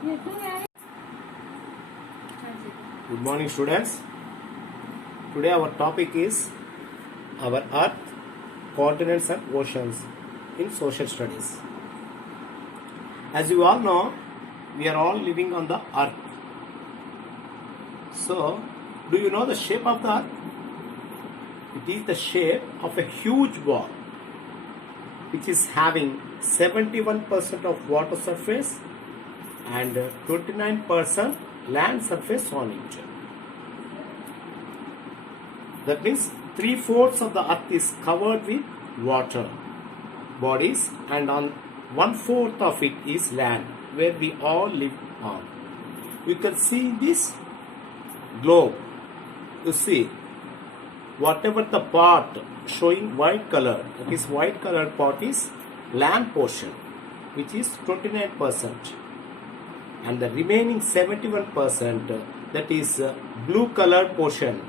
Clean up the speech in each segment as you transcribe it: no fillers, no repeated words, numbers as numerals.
Good morning, students. Today our topic is our Earth, continents and oceans in social studies. As you all know, we are all living on the Earth. So, do you know the shape of the Earth? It is the shape of a huge ball which is having 71% of water surface and 29% land surface on it. That means 3/4 of the earth is covered with water bodies, and on 1/4 of it is land where we all live on. You can see this globe. You see, whatever the part showing white color, that is white colored part is land portion, which is 29%. And the remaining 71%, that is blue colored portion,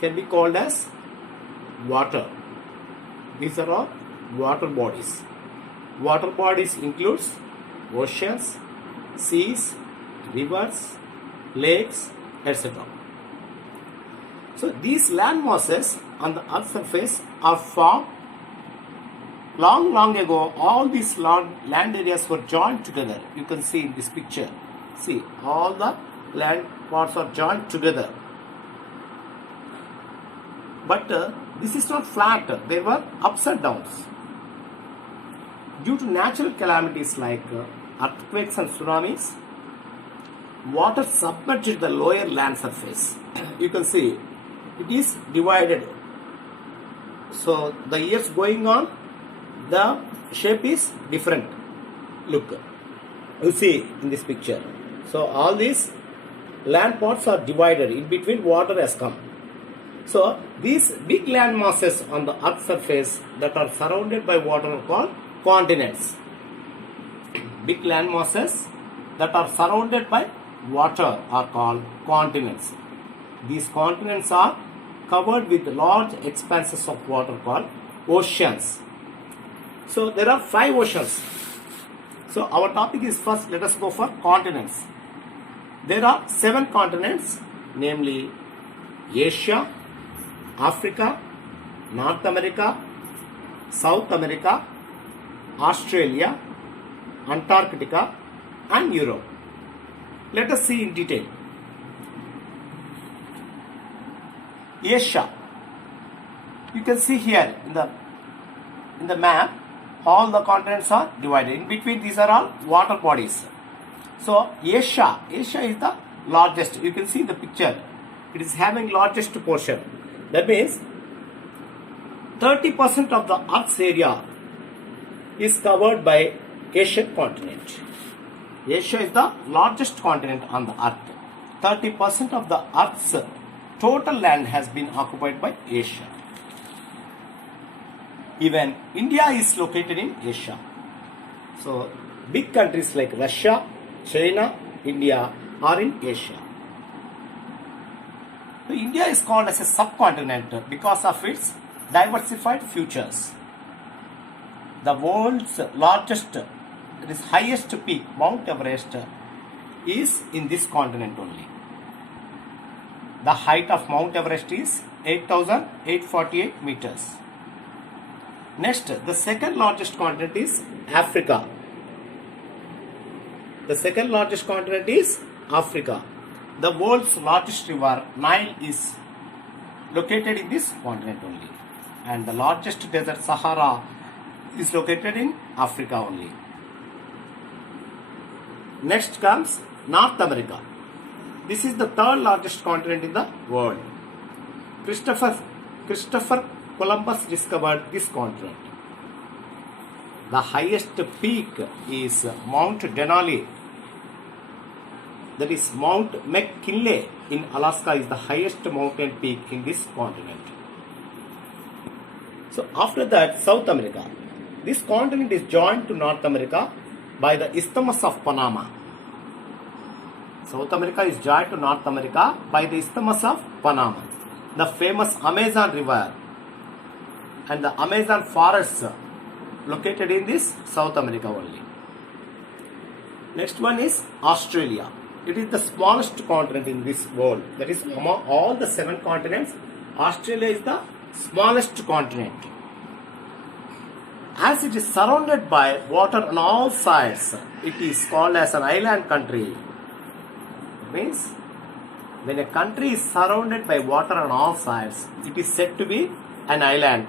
can be called as water. These are all water bodies. Water bodies includes oceans, seas, rivers, lakes, etc. So these land masses on the earth's surface are formed long ago. All these land areas were joined together. You can see in this picture. See, all the land parts are joined together. But this is not flat. There were ups and downs. Due to natural calamities like earthquakes and tsunamis, water submerged the lower land surface. You can see it is divided. So the years going on, the shape is different. Look, you see in this picture. So all these land parts are divided. In between, water has come. So these big land masses on the earth's surface that are surrounded by water are called continents. Big land masses that are surrounded by water are called continents. These continents are covered with large expanses of water called oceans. So there are 5 oceans. So our topic is, first let us go for continents. There are 7 continents, namely Asia, Africa, North America, South America, Australia, Antarctica and Europe. Let us see in detail. Asia. You can see here in the map, all the continents are divided. In between, these are all water bodies. So Asia is the largest. You can see the picture. It is having largest portion. That means 30% of the Earth's area is covered by Asian continent. Asia is the largest continent on the Earth. 30% of the Earth's total land has been occupied by Asia. Even India is located in Asia. So big countries like Russia, China, India are in Asia. So India is called as a subcontinent because of its diversified features. The world's largest, that is highest peak, Mount Everest, is in this continent only. The height of Mount Everest is 8,848 meters. Next, the second largest continent is Africa. The second largest continent is Africa. The world's largest river, Nile, is located in this continent only. And the largest desert, Sahara, is located in Africa only. Next comes North America. This is the third largest continent in the world. Christopher Columbus discovered this continent. The highest peak is Mount Denali. That is Mount McKinley in Alaska is the highest mountain peak in this continent. So after that, South America. This continent is joined to North America by the Isthmus of Panama. South America is joined to North America by the Isthmus of Panama. The famous Amazon River and the Amazon forests located in this South America only. Next one is Australia. It is the smallest continent in this world. That is, among all the 7 continents, Australia is the smallest continent. As it is surrounded by water on all sides, it is called as an island country. It means when a country is surrounded by water on all sides, it is said to be an island.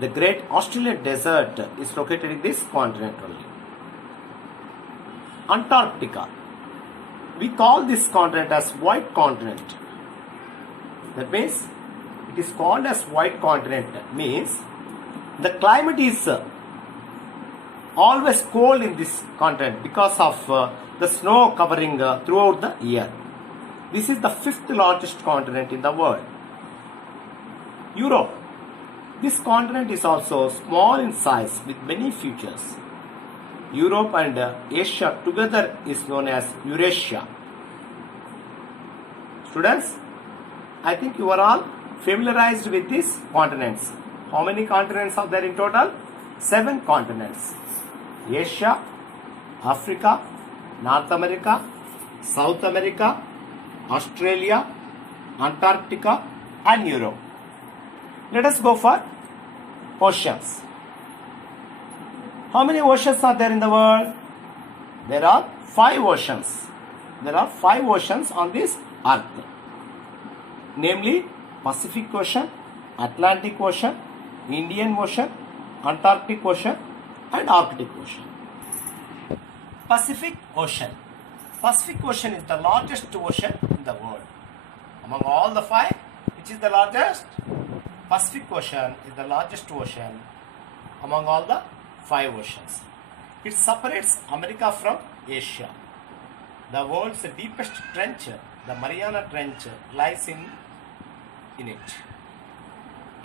The Great Australian Desert is located in this continent only. Antarctica. We call this continent as White Continent. That means it is called as White Continent. Means the climate is always cold in this continent because of the snow covering throughout the year. This is the 5th largest continent in the world. Europe. This continent is also small in size with many features. Europe and Asia together is known as Eurasia. Students, I think you are all familiarized with these continents. How many continents are there in total? 7 continents. Asia, Africa, North America, South America, Australia, Antarctica and Europe. Let us go for oceans. How many oceans are there in the world? There are 5 oceans. There are 5 oceans on this earth. Namely, Pacific Ocean, Atlantic Ocean, Indian Ocean, Antarctic Ocean and Arctic Ocean. Pacific Ocean. Pacific Ocean is the largest ocean in the world. Among all the 5, which is the largest? Pacific Ocean is the largest ocean among all the 5 oceans. It separates America from Asia. The world's deepest trench, the Mariana Trench, lies in it.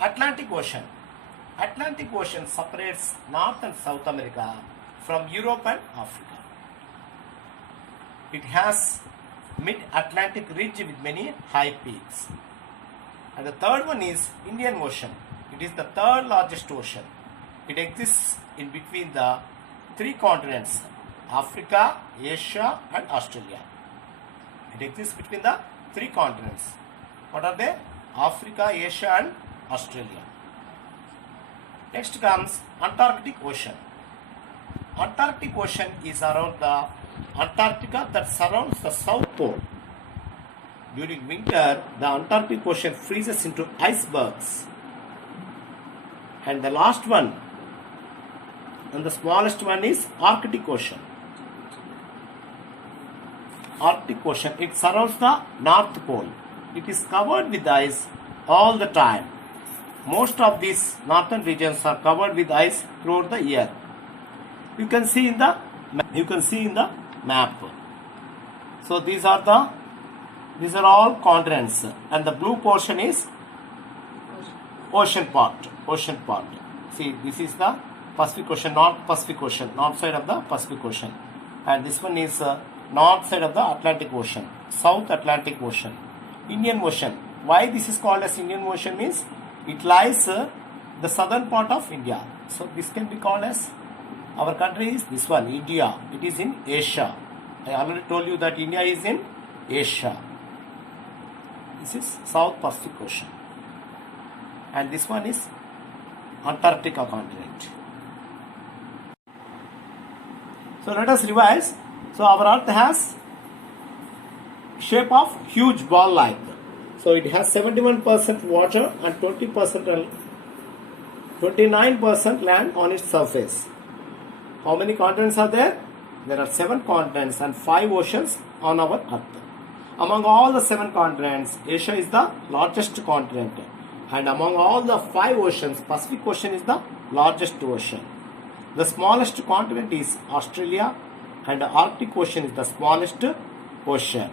Atlantic Ocean. Atlantic Ocean separates North and South America from Europe and Africa. It has mid-Atlantic ridge with many high peaks. And the third one is Indian Ocean. It is the 3rd largest ocean. It exists in between the 3 continents, Africa, Asia and Australia. It exists between the 3 continents. What are they? Africa, Asia and Australia. Next comes Antarctic Ocean. Antarctic Ocean is around the Antarctica that surrounds the South Pole. During winter, the Antarctic Ocean freezes into icebergs. And the last one and the smallest one is Arctic Ocean. Arctic Ocean, it surrounds the North Pole. It is covered with ice all the time. Most of these northern regions are covered with ice throughout the year. You can see in the map. So these are all continents, and the blue portion is ocean part. See, this is the Pacific Ocean, north side of the Pacific Ocean, and this one is north side of the Atlantic Ocean, South Atlantic Ocean. Indian Ocean. Why this is called as Indian Ocean means it lies the southern part of India. So this can be called as, our country is this one, India. It is in Asia. I already told you that India is in Asia. This is South Pacific Ocean. And this one is Antarctica continent. So let us revise. So our earth has shape of huge ball like. So it has 71% water and 29% land on its surface. How many continents are there? There are 7 continents and 5 oceans on our earth. Among all the 7 continents, Asia is the largest continent. And among all the 5 oceans, Pacific Ocean is the largest ocean. The smallest continent is Australia and the Arctic Ocean is the smallest ocean.